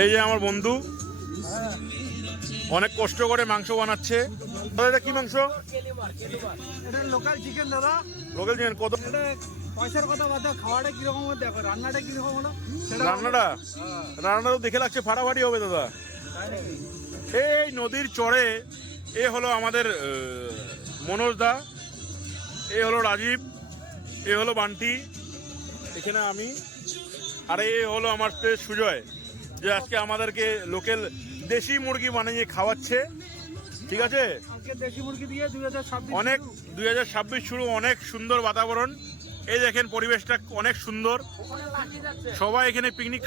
এই যে আমার বন্ধু অনেক কষ্ট করে মাংস বানাচ্ছে। দাদা এটা কি মাংস? এটা লোকাল চিকেন দাদা। লোকাল চিকেন কত? এটা পয়সার কথা বাদ দাও, খাওয়াটা কিরকম হবে দেখো, রান্নাটা কিরকম হলো রান্নাটা তো দেখে লাগছে ফাটাফাটি হবে দাদা। এই নদীর চরে এ হলো আমাদের মনোজ দা, এ হলো রাজীব, এ হলো বান্টি, এখানে আমি, আর এ হলো আমার সুজয়, যে আজকে আমাদেরকে লোকাল দেশি মুরগি বানিয়ে খাওয়াচ্ছে। ঠিক আছে, দেশি মুরগি দিয়ে 2026 অনেক 2026 শুরু, অনেক সুন্দর বাতাবরণ। এই দেখেন পরিবেশটা অনেক সুন্দর, সবাই এখানে পিকনিক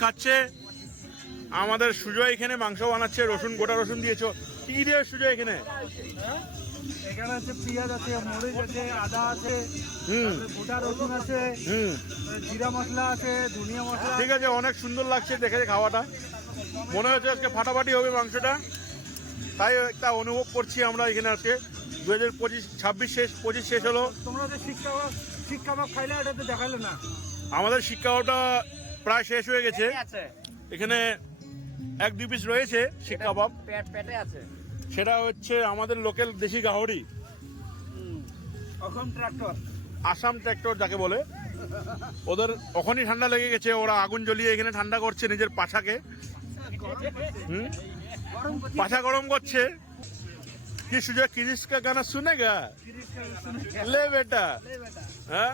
খাচ্ছে, আমাদের সুজয় এখানে মাংস বানাচ্ছে, রসুন, গোটা রসুন দিয়েছো, কি দিয়ে সুজয় এখানে? এখানে আছে পেঁয়াজ আছে, মরিচ আছে, আদা আছে, গোটা রসুন আছে, জিরা মশলা আছে, ধনিয়া মশলা। ঠিক আছে, অনেক সুন্দর লাগছে দেখে খাওয়াটা, মনে হচ্ছে আজকে ফাটাফাটি হবে মাংসটা, তাই একটা অনুভব করছি আমরা এখানে আজকে। 2025 শেষ হলো। তোমরা যে শিক কাবাব খাইলে এটা তো দেখালে না। আমাদের শিক কাবাবটা প্রায় শেষ হয়ে গেছে, এখানে 1-2 পিস রয়েছে শিক কাবাব, পেটে আছে। সেটা হচ্ছে আমাদের লোকাল দেশি গাহরি, আসাম ট্র্যাক্টর যাকে বলে। ওদের ওখানেই ঠান্ডা লেগে গেছে, ওরা আগুন জ্বলিয়ে এখানে ঠান্ডা করছে নিজের পাছাকে। পাছা গরম করছে। কি সুযোগ, কিরিশ কা গানা শুনেগা? ले बेटा, हाँ